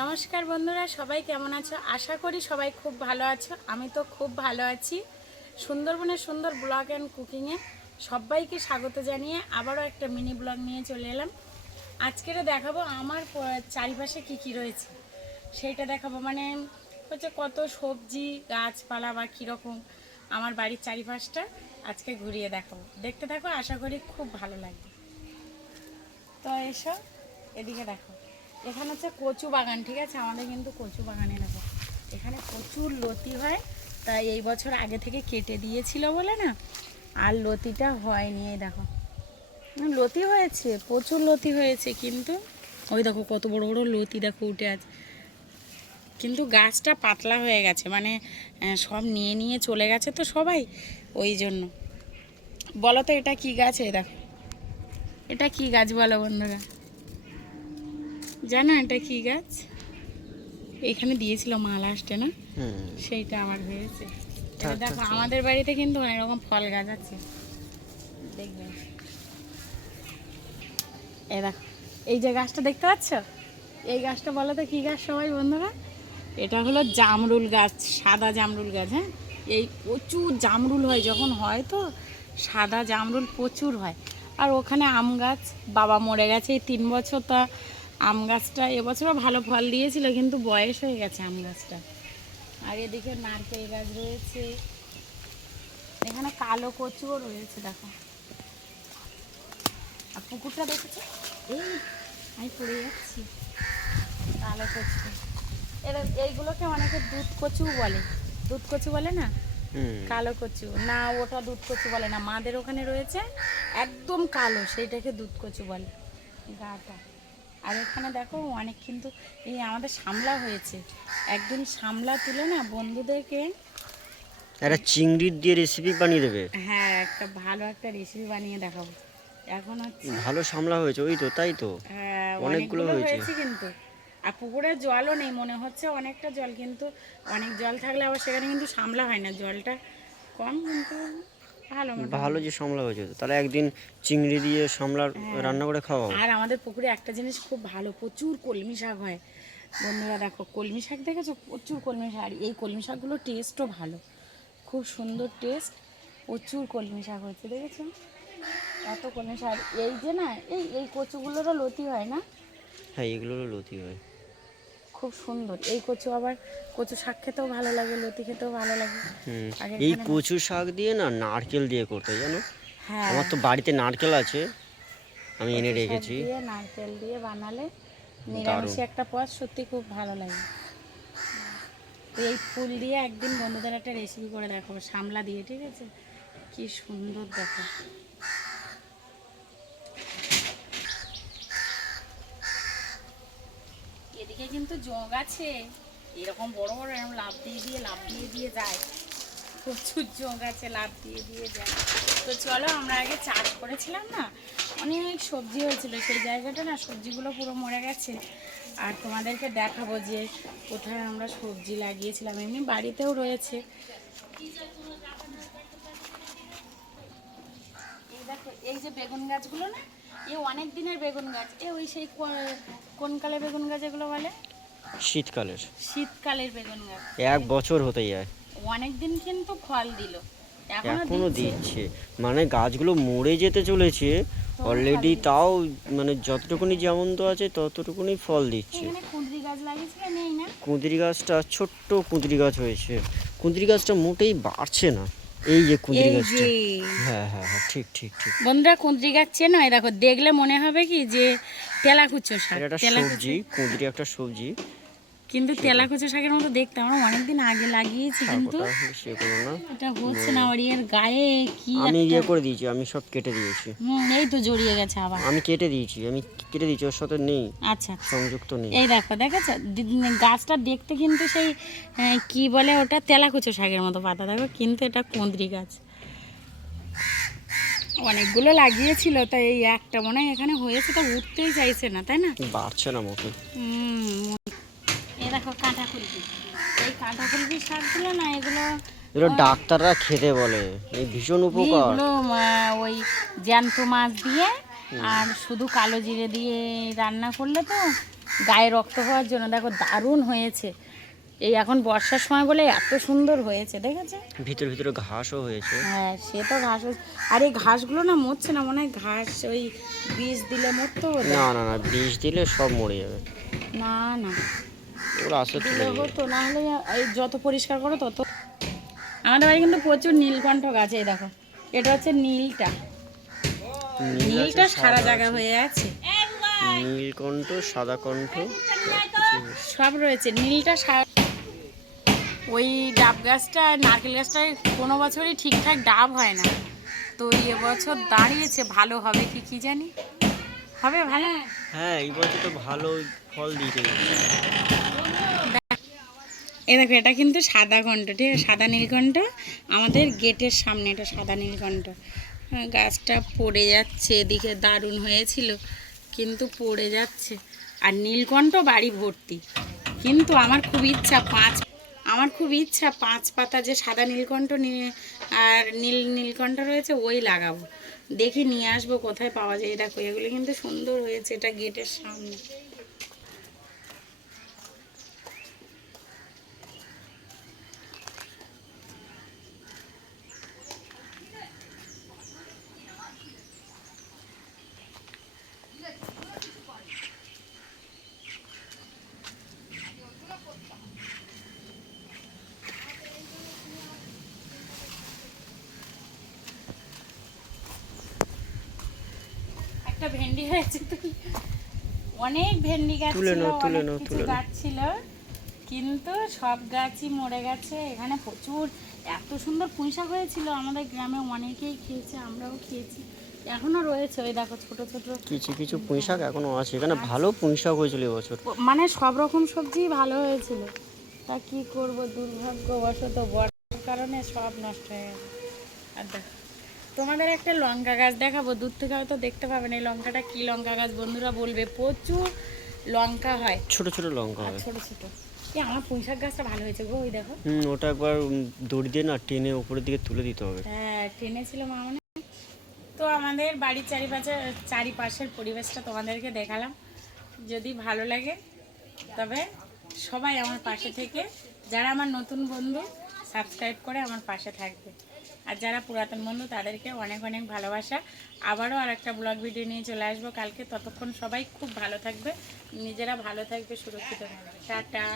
নমস্কার বন্ধুরা, সবাই কেমন আছো? আশা করি সবাই খুব ভালো আছো। আমি তো খুব ভালো আছি। সুন্দরবনের সুন্দর ব্লগ অ্যান্ড কুকিংয়ে সবাইকে স্বাগত জানিয়ে আবারও একটা মিনি ব্লগ নিয়ে চলে এলাম। আজকের দেখাবো আমার চারিপাশে কি কি রয়েছে। সেইটা দেখাবো। মানে হচ্ছে কত সবজি, গাছপালা বা কীরকম আমার বাড়ির চারিপাশটা আজকে ঘুরিয়ে দেখাবো। দেখতে থাকো, আশা করি খুব ভালো লাগবে। তো এসো, এদিকে দেখো। এখানে হচ্ছে কচু বাগান, ঠিক আছে? আমাদের কিন্তু কচু বাগানে দেখো, এখানে প্রচুর লতি হয়। তাই এই বছর আগে থেকে কেটে দিয়েছিল বলে না? আর লতিটা হয়নি, এই দেখো। লতি হয়েছে, প্রচুর লতি হয়েছে, কিন্তু ওই দেখো কত বড় বড় লতি দেখো উঠে আছে। কিন্তু গাছটা পাতলা হয়ে গেছে মানে সব নিয়ে নিয়ে চলে গেছে তো সবাই, ওই জন্য। বলো তো এটা কি গাছ, এই দেখো। এটা কি গাছ বলো বন্ধুরা? জানো এটা কি গাছ? এখানে দিয়েছিল মা লাস্টে না? সেইটা আমার হয়েছে। দেখো। আমাদের বাড়িতে কিন্তু অনেক রকম ফল গাছ আছে। দেখবে। এই দেখো এই যে গাছটা দেখতে পাচ্ছ? এই গাছটা বলো তো কি গাছ সবাই বন্ধুরা? এটা হলো জামরুল গাছ সাদা জামরুল গাছ হ্যাঁ? এই প্রচুর জামরুল হয় যখন হয় তো সাদা জামরুল প্রচুর হয়। আর ওখানে আম গাছ বাবা মরে গেছে এই তিন বছর তা আম গাছটা এবছরও ভালো ফল দিয়েছিল কিন্তু বয়স হয়ে গেছে আম গাছটা। আর এদিকে নারকেল গাছ রয়েছে। এখানে কালো কচুও রয়েছে দেখো। আর পুকুরটা দেখেছ? এই আমি পড়ে যাচ্ছি। কালো কচু। এরা এইগুলোকে অনেকে দুধ কচু বলে। দুধ কচু বলে না? কালো কচু। না ওটা দুধ কচু বলে না। মাদের ওখানে রয়েছে একদম কালো সেইটাকে দুধ কচু বলে। গাটা। আর এখানে দেখো অনেক কিন্তু এই আমাদের সামলা হয়েছে। একদিন সামলা তুলে না বন্ধুদেরকে একটা চিংড়ির দিয়ে রেসিপি বানিয়ে দেবে। হ্যাঁ একটা ভালো একটা রেসিপি বানিয়ে দেখাবো। এখন হচ্ছে ভালো সামলা হয়েছে ওই তো তাই তো। হ্যাঁ, অনেকগুলো। হয়েছে কিন্তু। আর পুকুরে জলও নেই মনে হচ্ছে অনেকটা জল কিন্তু অনেক জল থাকলে আবার সেখানে কিন্তু সামলা হয় না। জলটা কম কিন্তু ভালো যে সামলা হয়েছে তাহলে একদিন চিংড়ি দিয়ে সামলার রান্না করে খাওয়াও। আর আমাদের পুকুরে একটা জিনিস খুব ভালো প্রচুর কলমি শাক হয়। বন্ধুরা দেখো কলমি শাক দেখেছ? প্রচুর কলমি শাক। আর এই কলমি শাকগুলোর টেস্টও ভালো। খুব সুন্দর টেস্ট প্রচুর কলমি শাক হচ্ছে দেখেছ? এত কলমি শাক। এই যে না এই এই কচুগুলোরও লতি হয় না? হ্যাঁ এগুলোরও লতি হয়। খুব সুন্দর। এই কচু আবার কচু শাক খেতেও ভালো লাগে লতি খেতেও ভালো লাগে। এই কচু শাক দিয়ে না নারকেল দিয়ে করতে জানো? হ্যাঁ। আমার তো বাড়িতে নারকেল আছে আমি এনে রেখেছি। দিয়ে নারকেল দিয়ে বানালে নিরামিষে একটা পদ সত্যি খুব ভালো লাগে। এই ফুল দিয়ে একদিন বন্ধুদের একটা রেসিপি করে দেখো সামলা দিয়ে ঠিক আছে? কি সুন্দর দেখো এদিকে কিন্তু জগ আছে। এরকম বড় বড় এরকম লাভ দিয়ে দিয়ে লাভ দিয়ে দিয়ে যায়। প্রচুর জগ আছে লাভ দিয়ে দিয়ে যায়। তো চলো আমরা আগে চাষ করেছিলাম না, অনেক সবজি হয়েছিল। সেই জায়গাটা না সবজিগুলো পুরো মরে গেছে। আর তোমাদেরকে দেখাবো যে কোথায় আমরা সবজি লাগিয়েছিলাম। এমনি বাড়িতেও রয়েছে। এই দেখো, এই যে বেগুন গাছগুলো না এ অনেক দিনের বেগুন গাছ। এ ওই সেই কোন কালে বেগুন গাছ এগুলো বলে? শীতকালের। শীতকালের বেগুন গাছ। এক বছর হতে যায়। অনেক দিন কিন্তু ফল দিল। এখনও দিচ্ছে। মানে গাছগুলো মরে যেতে চলেছে। অলরেডি তাও মানে যতটুকুনি যেমন তো আছে ততটুকুনি ফল দিচ্ছে। কুঁদরি গাছটা ছোট্ট কুঁদরি গাছ হয়েছে। কুঁদরি গাছটা মোটেই বাড়ছে না। এই যে কুঁদরি গাছটা। হ্যাঁ হ্যাঁ হ্যাঁ ঠিক ঠিক ঠিক। বন্ধুরা কুঁদরি গাছ চেনো? দেখো দেখলে মনে হবে কি যে তেলাকুচো শাক এটা সবজি কুঁদরি একটা সবজি। কিন্তু তেলাকুচো শাকের মতো দেখতে আমরা অনেকদিন আগে লাগিয়েছি কিন্তু ওটা বেশি ইয়ে এটা হচ্ছে না ওর এর গায়ে কি আমি ইয়ে করে দিয়েছি আমি সব কেটে দিয়েছি। হুম এই তো জড়িয়ে গেছে আবার। আমি কেটে দিয়েছি আমি কেটে দিয়েছি ওর সাথে নেই। আচ্ছা সংযুক্ত নেই। এই দেখো দেখেছ? গাছটা দেখতে কিন্তু সেই কি বলে ওটা? তেলাকুচো শাকের মতো পাতা। দেখো কিন্তু এটা কুঁদরি গাছ। অনেকগুলো লাগিয়েছিল তাই এই একটা মনে হয় এখানে হয়েছে তো উঠতেই চাইছে না তাই না? বাড়ছে না মতো হুম দেখো কাঁটা কুলপি। এই কাঁটা কুলপি শাকগুলো না এগুলো এগুলো ডাক্তাররা খেতে বলে। এই ভীষণ উপকার। এগুলো ওই জ্যান্ত মাছ দিয়ে আর শুধু কালো জিরে দিয়ে রান্না করলে তো গায়ে রক্ত হওয়ার জন্য। দেখো দারুণ হয়েছে। এই এখন বর্ষার সময় বলে এত সুন্দর হয়েছে দেখেছ? ভিতরে ভিতরে ঘাসও হয়েছে। হ্যাঁ সে তো ঘাস আর এই ঘাসগুলো না মরছে না মনে হয় ঘাস ওই বীজ দিলে মরতো। না না না বিষ দিলে সব মরে যাবে। না না। আসলে তুলে হতো না হলে এই যত পরিষ্কার করো তত আমাদের বাড়ি কিন্তু প্রচুর নীলকণ্ঠ গাছ এই দেখো। এটা হচ্ছে নীলটা। নীলটা সারা জায়গা হয়ে আছে। নীলকণ্ঠ সাদা কণ্ঠ সব রয়েছে নীলটা সা- ওই ডাব গাছটা নারকেল গাছটায় কোনো বছরই ঠিকঠাক ডাব হয় না। তো এবছর দাঁড়িয়েছে ভালো হবে কি কি জানি? হবে ভালো? হ্যাঁ এই বছর তো ভালো ফল দিয়েছে। এই দেখো এটা কিন্তু সাদা কণ্ঠ ঠিক আছে? সাদা নীলকণ্ঠ আমাদের গেটের সামনে এটা সাদা নীলকণ্ঠ হ্যাঁ, গাছটা পড়ে যাচ্ছে এদিকে দারুণ হয়েছিল কিন্তু পড়ে যাচ্ছে। আর নীলকণ্ঠ বাড়ি ভর্তি। কিন্তু আমার খুব ইচ্ছা পাঁচ আমার খুব ইচ্ছা পাঁচ পাতা যে সাদা নীলকণ্ঠ নিয়ে, আর নীল নীলকণ্ঠ রয়েছে, ওই লাগাবো। দেখি নিয়ে আসব, কোথায় পাওয়া যায় দেখো, এগুলো কিন্তু সুন্দর হয়েছে, এটা গেটের সামনে। একটা ভেন্ডি হয়েছে তুই। অনেক ভেন্ডি গাছ ছিল অনেক কিছু গাছ ছিল। কিন্তু সব গাছই মরে গেছে। এখানে প্রচুর এত সুন্দর পুঁইশাক হয়েছিল। আমাদের গ্রামে অনেকেই খেয়েছে আমরাও খেয়েছি। এখনও রয়েছে ওই দেখো ছোট ছোট কিছু কিছু পুঁইশাক এখনও আছে। এখানে ভালো পুঁইশাক হয়েছিল এবছর। মানে সব রকম সবজি ভালো হয়েছিল। তা কি করব? দুর্ভাগ্যবশত বর্ষার কারণে সব নষ্ট হয়ে গেছে। আর দেখো। তোমাদের একটা লঙ্কা গাছ দেখাবো। দূর থেকে হয়তো দেখতে পাবে না এই লঙ্কাটা কি লঙ্কা গাছ বন্ধুরা বলবে। প্রচুর লঙ্কা হয়। ছোট ছোট লঙ্কা হয়। ছোট ছোট। এই আমার পুঁইশাক গাছটা ভালো হয়েছে গো ওই দেখো। হুম ওটা একবার দড়ি দিয়ে না টেনে উপরের দিকে তুলে দিতে হবে। হ্যাঁ ট্রেনে ছিল মা মানে। তো আমাদের বাড়ির চারিপাশে চারিপাশের পরিবেশটা তোমাদেরকে দেখালাম। যদি ভালো লাগে তবে সবাই আমার পাশে থেকে যারা আমার নতুন বন্ধু সাবস্ক্রাইব করে আমার পাশে থাকবে। আর যারা পুরাতন বন্ধু, তাদেরকে অনেক অনেক ভালোবাসা। আবারও আর একটা ব্লগ ভিডিও নিয়ে চলে আসব কালকে। ততক্ষণ সবাই খুব ভালো থাকবে। নিজেরা ভালো থাকবে, সুরক্ষিত থাকবে। টাটা।